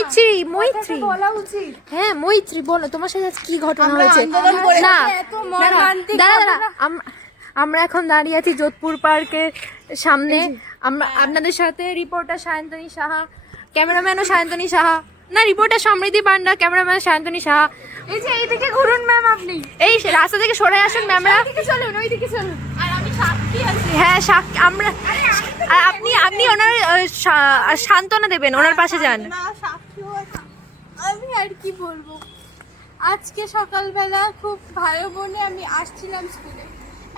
মৈত্রী মৈত্রী বলা উচিত। হ্যাঁ মৈত্রী, বলো তোমার সাথে কি ঘটনা হয়েছে? না দাঁড়া, আমরা এখন দাঁড়িয়ে আছি যোধপুর পার্কের সামনে। আমরা আপনাদের সাথে রিপোর্টার সায়ন্তনী সাহা, ক্যামেরাম্যানও সায়ন্তনী সাহা, না রিপোর্টার সমৃদ্ধি পান্ডা, ক্যামেরাম্যান সায়ন্তনী সাহা। এই যে এইদিকে ঘুরুন ম্যাম, আপনি এই রাস্তা থেকে সরে আসুন ম্যামরা। এইদিকে চলুন, ওইদিকে চলুন। আর আমি সাক্ষী আছি। হ্যাঁ আমরা আর আপনি ওনার সান্ত্বনা দেবেন, ওনার পাশে যান। না সাক্ষী, আমি আর কি বলবো। আজকে সকালবেলা খুব ভালো মনে আমি আসছিলাম স্কুলে,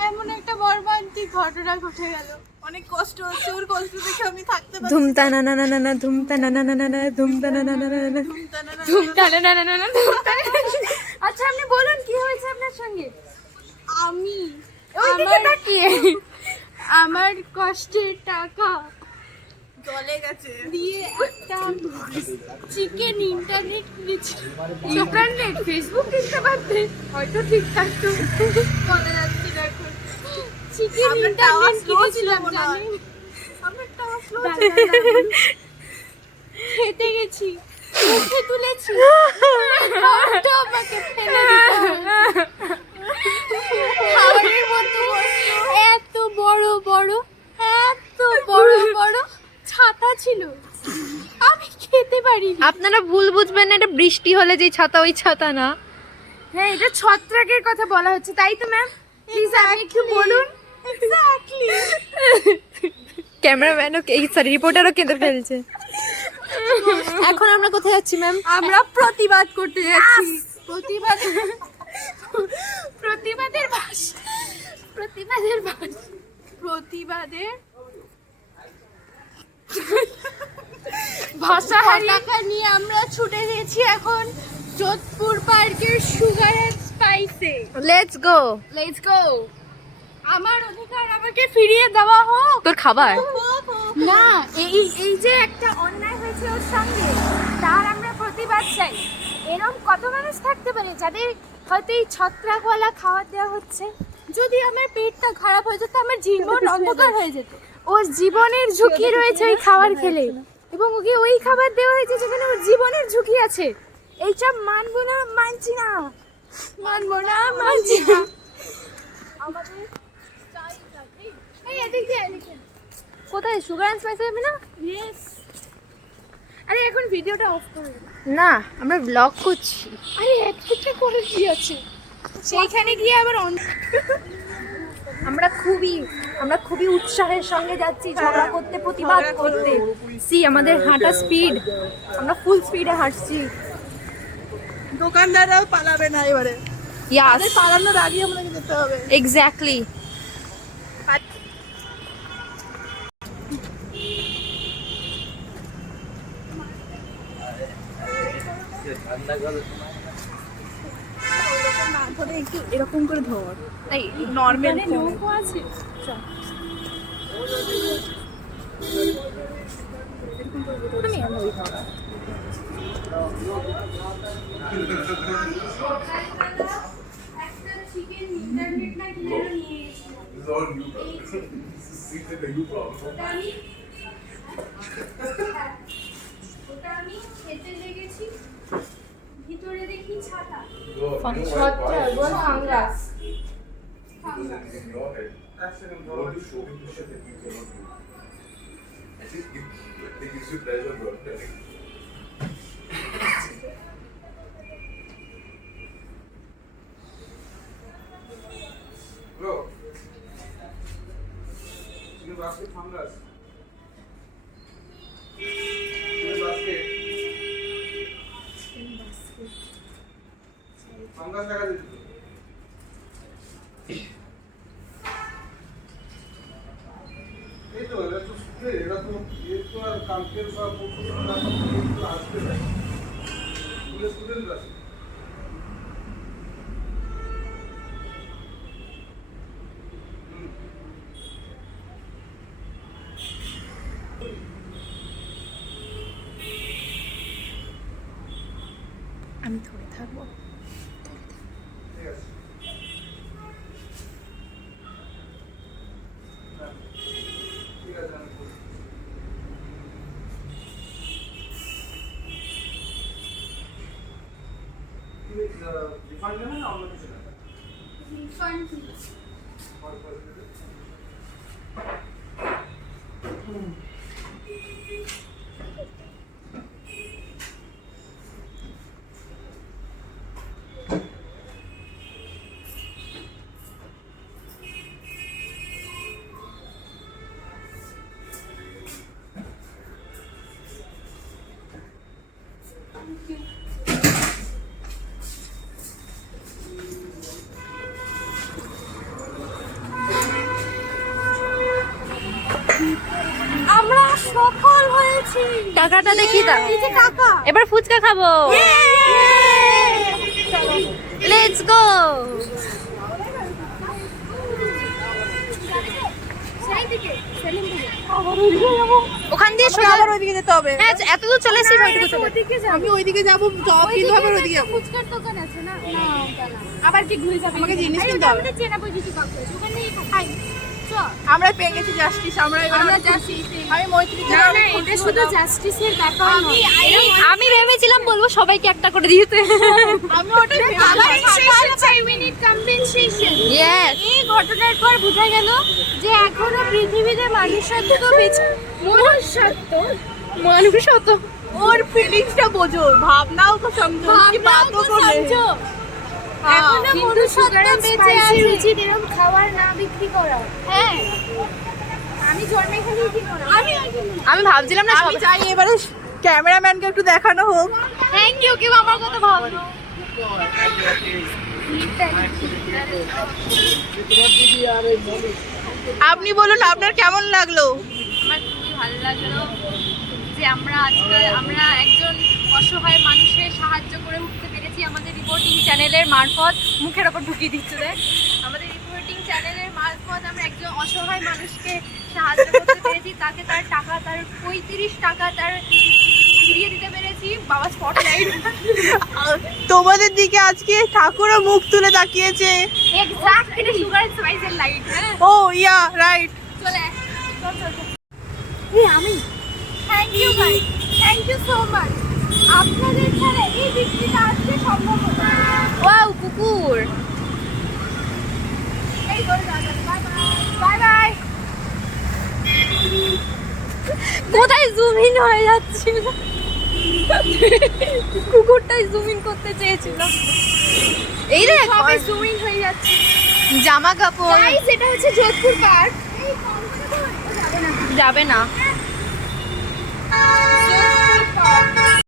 এমন একটা মর্মান্তিক ঘটনা ঘটে গেল। অনেক কষ্ট হচ্ছে, ওর কষ্ট দেখে আমি থাকতে পারছি না। ধুমতা না না না না না ধুমতা না না না না না ধুমতা না না না না না ধুমতা না না না না না ধুমতা। আচ্ছা আপনি বলুন কি হয়েছে আপনার সঙ্গে? আমি ওইদিকে তাকিয়ে আমার কষ্টের টাকা চলে গেছে দিয়ে একটা চিকেন ইন্টারনেট কিনেছি। ইন্টারনেট ফেসবুক কিনতে পারতে হয়তো ঠিক থাকতো, বলা যাচ্ছে না এখন। চিকেন ইন্টারনেট কিনেছিলাম জানেন, খেতে গেছি, মুখে তুলেছি, আমাকে ফেলে দিতে হয়েছে। খাবারের মধ্যে এত বড় বড় ছাতা ছিল, আমি খেতে পারিনি। আপনারা ভুল বুঝবেন না, এটা বৃষ্টি হলে যে ছাতা ওই ছাতা না। হ্যাঁ এটা ছত্রাকের কথা বলা হচ্ছে, তাই তো ম্যাম? প্লিজ আপনি একটু বলুন। এক্স্যাক্টলি। ক্যামেরাম্যানও এই সরি রিপোর্টারও কেঁদে ফেলছে। এখন আমরা কোথায় যাচ্ছি ম্যাম? আমরা প্রতিবাদ করতে যাচ্ছি। প্রতিবাদের ভাষা টাকা নিয়ে আমরা ছুটে গেছি এখন যোধপুর পার্কের সুগার এন্ড স্পাইসে। Let's go. আমার অধিকার আমাকে ফিরিয়ে দেওয়া হোক। তোর খাবার না, এই যে একটা অন্যায় হয়েছে ওর সঙ্গে, তার আমরা প্রতিবাদ চাই। এরকম কত মানুষ থাকতে পারে যাদের হয়তো এই ছত্রাকওয়ালা খাবার দেওয়া হচ্ছে। যদি আমার পেটটা খারাপ হয়ে যেত, আমার জীবন অন্ধকার হয়ে যেত। ওর জীবনের ঝুঁকি রয়েছে ওই খাবার খেলে, এবং ওকে ওই খাবার দেওয়া হয়েছে যেখানে ওর জীবনের ঝুঁকি আছে। এইসব মানবো না, মানছি না। আমাদের এই এদিকে কোথায়? সুগার এন্ড স্পাইস হবে না? ইয়েস। আরে এখন ভিডিওটা অফ করে না, আমরা ব্লগ করছি। আরে এতটা করে কি আছে সেইখানে গিয়ে আবার আমরা খুবই উৎসাহের সঙ্গে যাচ্ছি ঝগড়া করতে, প্রতিবাদ করতে। সি আমাদের হাঁটা স্পিড, আমরা ফুল স্পিডে হাঁটছি। দোকানদাররাও পালাবে না এবারে। ইয়াস, পালানোর আগে আমাকে যেতে হবে। এক্স্যাক্টলি। একটু এরকম করে ধর, এই নর্মাল নৌকো আছে। আমি খেতে লেগেছি, ভিতরে দেখি ছাতা। ফাঙ্গাস। ফাঙ্গাস দেখা দিত। এই তো এরা তো শুনে, এরা তো তো আর কালকের বা পরশু আসবে না, স্টুডেন্ট আছে। আমি ধরে থাকবো। ঠিক আছে। ঠিক আছে, আমি রিফান্ড নেবেন না অন্য কিছু নেবেন? রিফান্ড আমরা সফল হয়েছি। টাকাটা দেখি দাও। এই যে টাকা। এবার ফুচকা খাবো। Let's go. সেই দিকে সেলিম দিকে ওখান দিয়ে সোজা আবার ওইদিকে যেতে হবে। হ্যাঁ এত দূর চলে এসেছি ওইটুকু চলে ওদিকে যাবো। আমি ওইদিকে যাবো, কিন্তু আবার ওইদিকে যাবো। ফুচকার দোকান আছে না? না ওটা না। আবার কি ঘুরে যাবে? আমাকে জিনিস আরে কিনতে ওটা হবে। আমাদের চেনা পরিচিত কাউকে আছে, ওখানে খাই। চল। আমরা পেয়ে গেছি জাস্টিস, আমরা জাস্টিস। আমি মৈত্রী না না, এটা শুধু জাস্টিসের ব্যাপার নয়। আমি ভেবেছিলাম বলবো সবাইকে একটা করে দিতে। আমি ওটাই Compensation চাই, we need compensation. Yes. এই ঘটনার পর বোঝা গেল যে এখনো পৃথিবীতে মানুষত্ব বেঁচে মানুষ হতো। ওর ফিলিংসটা বোঝো, ভাবনাও তো সমঝো, কি বাতও করে। এখনো কিন্তু মনুষ্যত্ব sugar and বেঁচে spicy আছে। উচিত এরকম খাবার না বিক্রি করা। হ্যাঁ, আমি জন্মে খালি কি করা? আমি ভাবছিলাম না আমি চাই এবারে ক্যামেরাম্যানকে একটু দেখানো হোক। থ্যাংক ইউ কেউ আমার কথা ভাবলো। আপনি বলুন আপনার কেমন লাগলো? আমার খুবই ভালো লাগলো যে আমরা একজন অসহায় মানুষের সাহায্য করে উঠতে পেরেছি আমাদের রিপোর্টিং চ্যানেলের মারফত। মুখের ওপর ঢুকিয়ে দিচ্ছে রে। আমাদের রিপোর্টিং চ্যানেলের মারফত আমরা একজন অসহায় মানুষকে সাহায্য করতে পেরেছি, তাকে তার টাকা, তার 35 টাকা তার ফিরিয়ে দিতে পেরেছি। বাবা স্পটলাইট। তোমাদের দিকে আজকে ঠাকুরও মুখ তুলে তাকিয়েছে। এক্স্যাক্ট, এটা সুগার এন্ড স্পাইসের লাইট। হ্যাঁ, ও ইয়া রাইট। চলে চল। এই আমি থ্যাংক ইউ ভাই, থ্যাংক ইউ সো মাচ। আপনাদের ছাড়া এই বিক্রিটা আজকে সম্ভব হতো না। ওয়াও কুকুর। এই করে দাদা, বাই বাই বাই। কোথায় জুম ইন হয়ে যাচ্ছিল? কুকুরটাই জুম ইন করতে চেয়েছিল। এই রে সবে জুমিং হয়ে যাচ্ছে। জামা কাপড় গাইস, এটা হচ্ছে যোধপুর পার্ক। এই যাবে না। যাবে না।